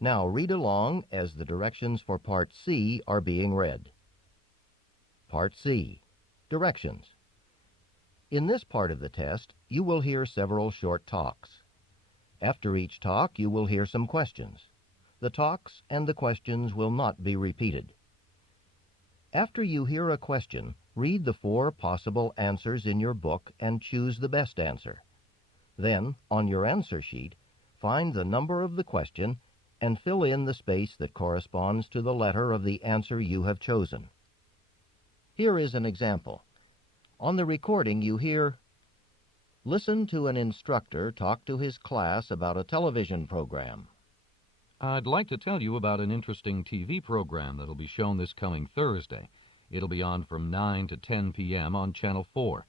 Now read along as the directions for Part C are being read. Part C. Directions. In this part of the test, you will hear several short talks. After each talk, you will hear some questions. The talks and the questions will not be repeated. After you hear a question, read the 4 possible answers in your book and choose the best answer. Then, on your answer sheet, find the number of the question and fill in the space that corresponds to the letter of the answer you have chosen. Here is an example. On the recording you hear, "Listen to an instructor talk to his class about a television program." I'd like to tell you about an interesting TV program that'll be shown this coming Thursday. It'll be on from 9 to 10 p.m. on Channel 4.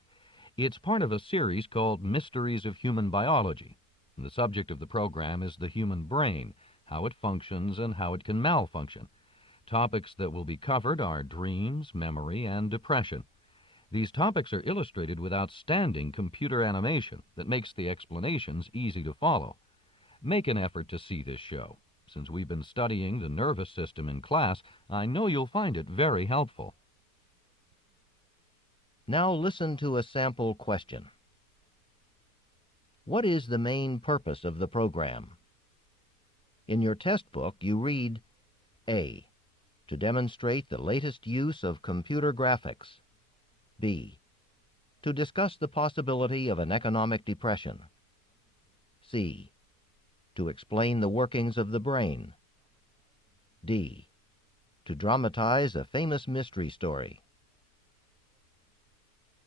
It's part of a series called Mysteries of Human Biology. And the subject of the program is the human brain, how it functions and how it can malfunction. Topics that will be covered are dreams, memory, and depression. These topics are illustrated with outstanding computer animation that makes the explanations easy to follow. Make an effort to see this show. Since we've been studying the nervous system in class, I know you'll find it very helpful. Now listen to a sample question. What is the main purpose of the program? In your test book, you read, A. To demonstrate the latest use of computer graphics. B. To discuss the possibility of an economic depression. C. To explain the workings of the brain. D. To dramatize a famous mystery story.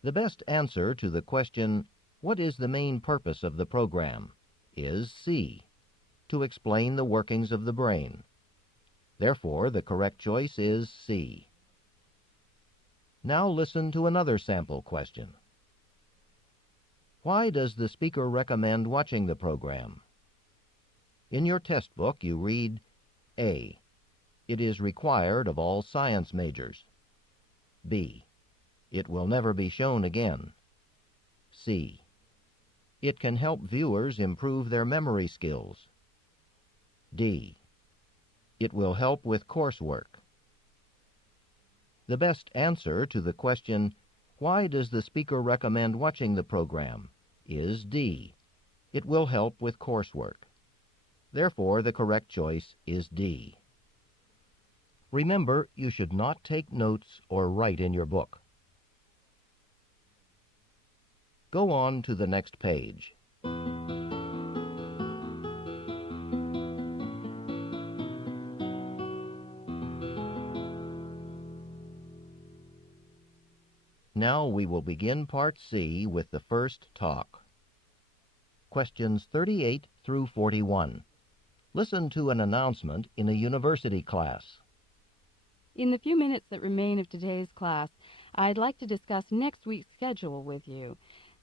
The best answer to the question, "What is the main purpose of the program?" is C. To explain the workings of the brain. Therefore, the correct choice is C. Now listen to another sample question. Why does the speaker recommend watching the program? In your test book, you read, A. It is required of all science majors. B. It will never be shown again. C. It can help viewers improve their memory skills. D. It will help with coursework. The best answer to the question, "Why does the speaker recommend watching the program?" is D. It will help with coursework. Therefore, the correct choice is D. Remember, you should not take notes or write in your book. Go on to the next page. Now we will begin Part C with the first talk. Questions 38 through 41. Listen to an announcement in a university class. In the few minutes that remain of today's class, I'd like to discuss next week's schedule with you.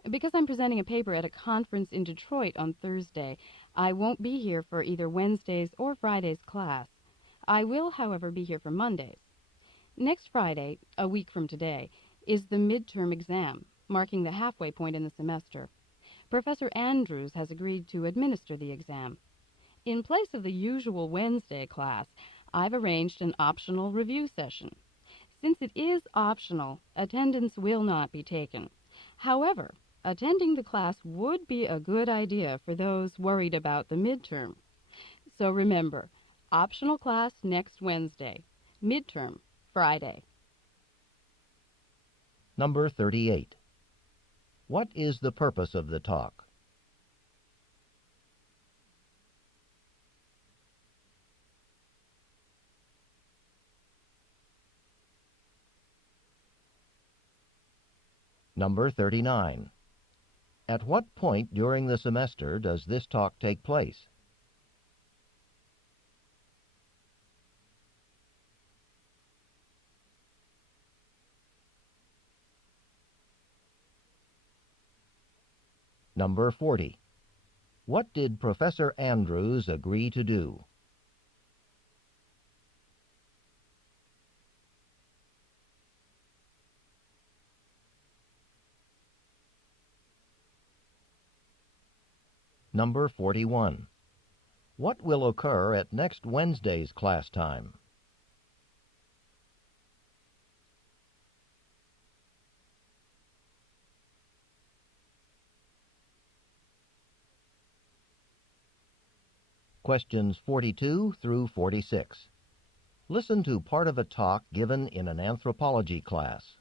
Because I'm presenting a paper at a conference in Detroit on Thursday, I won't be here for either Wednesday's or Friday's class. I will, however, be here for Mondays. Next Friday, a week from today, is the midterm exam, marking the halfway point in the semester. Professor Andrews has agreed to administer the exam. In place of the usual Wednesday class, I've arranged an optional review session. Since it is optional, attendance will not be taken. However, attending the class would be a good idea for those worried about the midterm. So remember, optional class next Wednesday, midterm Friday. Number 38. What is the purpose of the talk? Number 39. At what point during the semester does this talk take place? Number 40. What did Professor Andrews agree to do? Number 41. What will occur at next Wednesday's class time? Questions 42 through 46. Listen to part of a talk given in an anthropology class.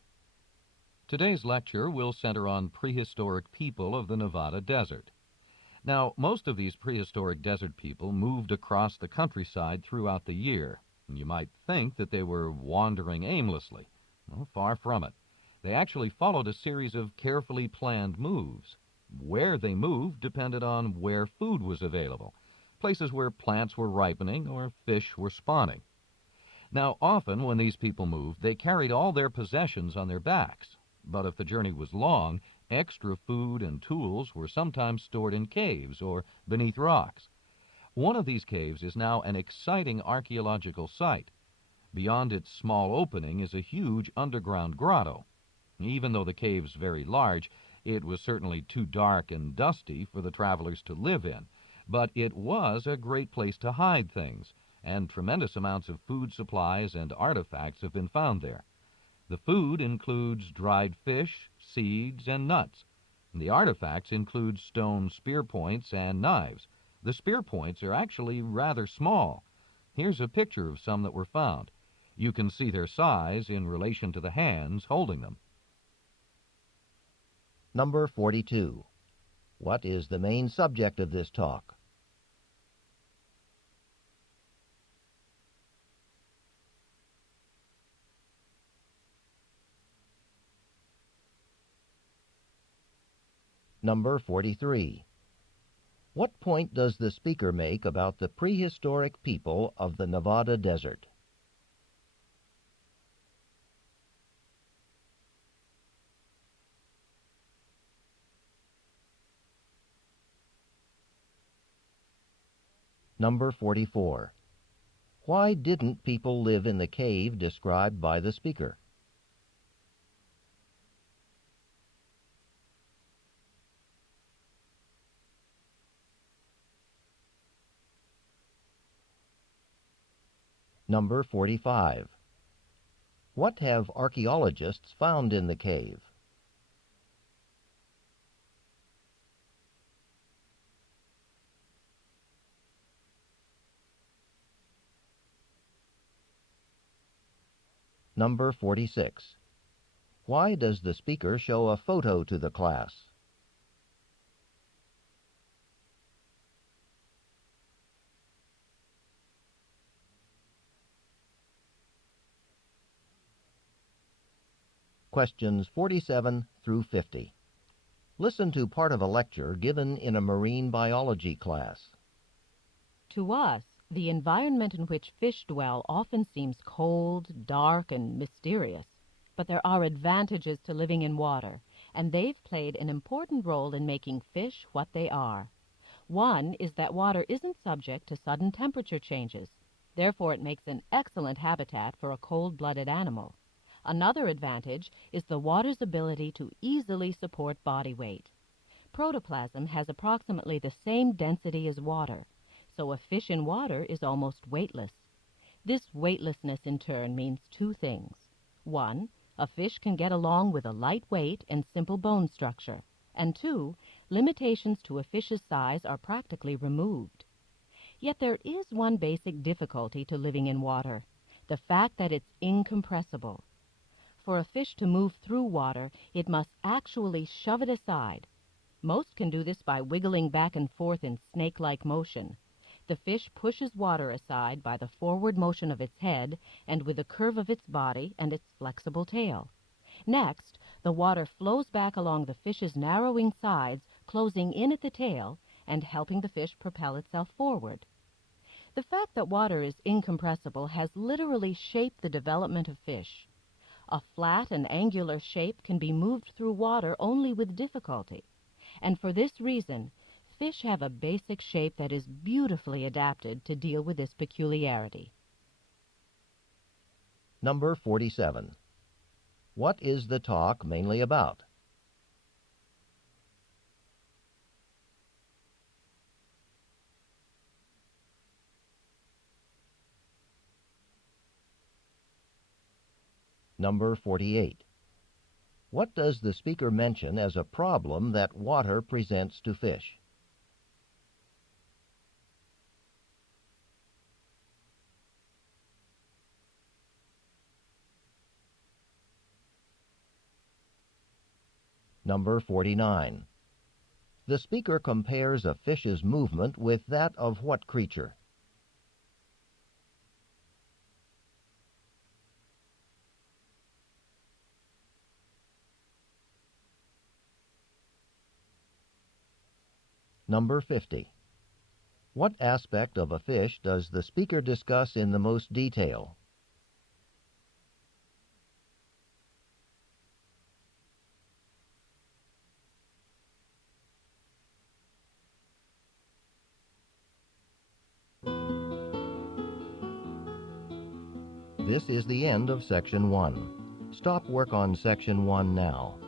Today's lecture will center on prehistoric people of the Nevada desert. Now, most of these prehistoric desert people moved across the countryside throughout the year. And you might think that they were wandering aimlessly. Well, far from it. They actually followed a series of carefully planned moves. Where they moved depended on where food was available, places where plants were ripening or fish were spawning. Now, often when these people moved, they carried all their possessions on their backs. But if the journey was long, extra food and tools were sometimes stored in caves or beneath rocks. One of these caves is now an exciting archaeological site. Beyond its small opening is a huge underground grotto. Even though the cave's very large, it was certainly too dark and dusty for the travelers to live in. But it was a great place to hide things, and tremendous amounts of food supplies and artifacts have been found there. The food includes dried fish, seeds, and nuts. The artifacts include stone spear points and knives. The spear points are actually rather small. Here's a picture of some that were found. You can see their size in relation to the hands holding them. Number 42. What is the main subject of this talk? Number 43. What point does the speaker make about the prehistoric people of the Nevada desert? Number 44. Why didn't people live in the cave described by the speaker? Number 45. What have archaeologists found in the cave? Number 46. Why does the speaker show a photo to the class? Questions 47 through 50. Listen to part of a lecture given in a marine biology class. To us, the environment in which fish dwell often seems cold, dark, and mysterious. But there are advantages to living in water, and they've played an important role in making fish what they are. One is that water isn't subject to sudden temperature changes. Therefore, it makes an excellent habitat for a cold-blooded animal. Another advantage is the water's ability to easily support body weight. Protoplasm has approximately the same density as water, so a fish in water is almost weightless. This weightlessness in turn means two things. One, a fish can get along with a light weight and simple bone structure. And two, limitations to a fish's size are practically removed. Yet there is one basic difficulty to living in water, the fact that it's incompressible. For a fish to move through water, it must actually shove it aside. Most can do this by wiggling back and forth in snake-like motion. The fish pushes water aside by the forward motion of its head and with the curve of its body and its flexible tail. Next, the water flows back along the fish's narrowing sides, closing in at the tail and helping the fish propel itself forward. The fact that water is incompressible has literally shaped the development of fish. A flat and angular shape can be moved through water only with difficulty, and for this reason, fish have a basic shape that is beautifully adapted to deal with this peculiarity. Number 47. What is the talk mainly about? Number 48. What does the speaker mention as a problem that water presents to fish? Number 49. The speaker compares a fish's movement with that of what creature? Number 50. What aspect of a fish does the speaker discuss in the most detail? This is the end of Section 1. Stop work on Section 1 now.